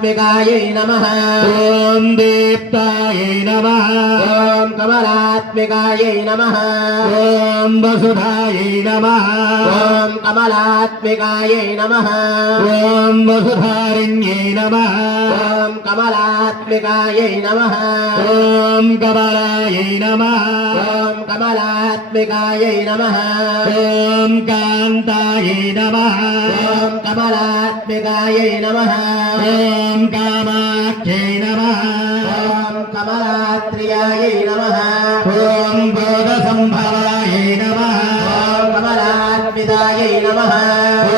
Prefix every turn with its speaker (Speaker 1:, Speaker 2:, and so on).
Speaker 1: कमलात्मिकायै नमः
Speaker 2: ॐ दीप्तायै नमः
Speaker 1: ॐ कमलात्मिकायै नमः
Speaker 2: ॐ वसुधायै नमः
Speaker 1: ॐ कमलात्मिकायै नमः
Speaker 2: ॐ वसुधारिण्यै नमः
Speaker 1: ॐ कमलात्मिकायै नमः
Speaker 2: ॐ कमला कमलात्मकायै नमः
Speaker 1: ॐ कमलात्मिकायै नमः
Speaker 2: ॐ कान्तायै नमः
Speaker 1: ॐ कमलात्मिकायै नमः
Speaker 2: ॐ कामाख्यै नमः
Speaker 1: ॐ कमलात्र्यायै नमः
Speaker 2: ॐ बोधसम्भवायै नमः
Speaker 1: ॐ कमलात्मितायै नमः